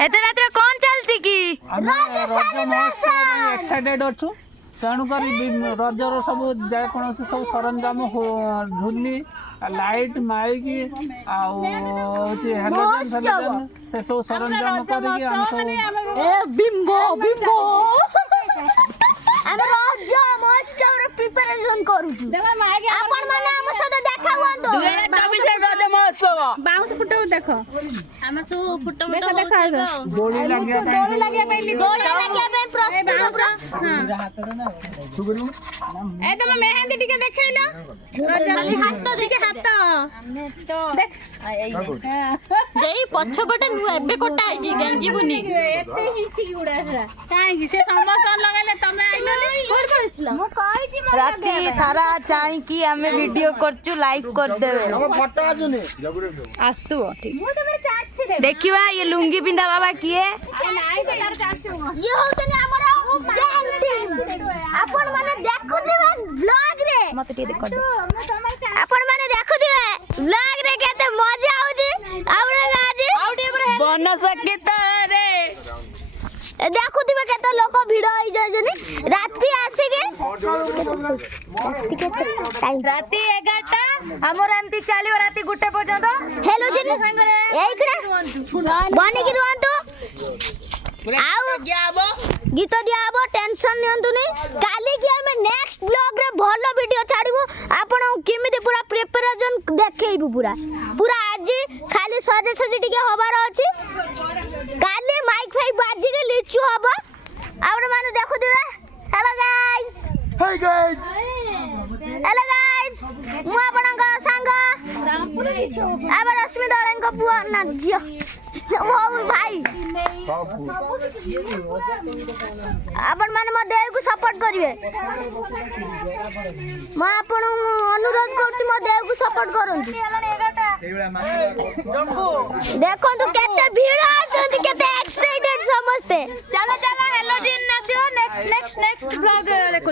एते रात्रे कौन चलची की रज महोत्सव एक्साइटेड अछु तेणु करी रजर सब जेकोसी सब सरंजाम झुली लाइट माइक हेलोजन से सब सरंजाम करके हम सब ए बिंबो बिंबो ଆମେ ରଜ ମହୋତ୍ସବର ପ୍ରିପାରେସନ କରୁଛୁ ଆପଣ ମାନେ ଆମ ସହିତ ଦେଖା ହୁଅନ୍ତୁ 2024 ରଜ ମହୋତ୍ସବ बाउंस फुटो देखो ଆମେ ସବୁ ଫୁଟ ଫୁଟ ହଉଛୁ ଆଉ डोली लगे दौड़ लगे पहले ଦୋଳି ଲାଗିବା ପାଇଁ ପ୍ରସ୍ତୁତ ପୁରା ए तुम मेहंदी टिके देखैलो ଖାଲି ହାତ ଦେଖେ ହାତ देख ଦେଇ ପଛପଟେ ନୁ ଏବେ କୋଟା ହେଇଛି ଗଞ୍ଜିବୁନି एते हिसी गुडा छरा काहे कि से समस्त लगाइले तमे आइलली କୋର ପଳେଇଥିଲା मु कहि कि राती सारा चाहि कि हमें वीडियो करचु लाइक कर देबे ଫଟୋ ଆସୁନି आस्तु ठीक मु तमे चाछि दे देखिवा ये लुंगी पिंदा बाबा किए नाइ ते तार चाछु ଇଏ ହଉଛନ୍ତି ଆମର ଗ୍ୟାଙ୍ଗ ଟିମ୍ ଆପଣ ମାନେ ଦେଖୁଥିବେ ବ୍ଲଗ ରେ मते टिके देख मु तमे ଆପଣ ମାନେ ଦେଖୁଥିବେ ବ୍ଲଗ ରେ କେତେ ମଜା ହଉଛି ଆମର ଆଜି ବନ ସଙ୍ଗୀତରେ ଦେଖୁଥିବେ କେତେ ଲୋକ ଭିଡ ହେଇ ଯାଉଛନ୍ତି ରାତି ଆସିକି राती 11टा हमर एमती चालियो राती गुटे पर्यंत हेलो जिन এইখানে ବନିକି ରୁହନ୍ତୁ ଆଉ ଗୀତ ଦିଆ ହବ ଟେନସନ ନିଅନ୍ତୁନି କାଲି କି ଆମେ ନେକ୍ସଟ ବ୍ଲଗ ରେ ଭଲ ଭିडिओ ଛାଡ଼ିବୁ ଆପଣ କେମିତି ପୁରା ପ୍ରିପାରେସନ ଦେଖେଇବୁ ପୁରା ପୁରା ଆଜି ଖାଲି ସଜେ ସଜି ଟିକେ ହବାର ଅଛି କାଲି ମାଇକ୍ ଫାଇକ୍ ବାଜିକି ଲିଚୁ ହବ ଆପଣ ମାନେ ଦେଖୁଥିବେ hello guys high guys hello guys ମୁଁ ଆପଣଙ୍କ ସାଙ୍ଗ ଆମ ରଶ୍ମି ଦଳଙ୍କ ପୁଅ ନା ଝିଅ ଓ ଭାଇ ଆପଣ ମାନେ ମୋ ଦେହକୁ ସପୋର୍ଟ କରିବେ ମୁଁ ଆପଣଙ୍କୁ ଅନୁରୋଧ କରୁଛି ମୋ ଦେହକୁ ସପୋର୍ଟ କରନ୍ତୁ ଦେଖନ୍ତୁ କେତେ ଭିଡ଼ ଅଛନ୍ତି କେତେ ଏକ୍ସାଇଟେଡ ସମସ୍ତେ चलो चलो हेलो जिन नसियो नेक्स्ट ब्लॉग देखो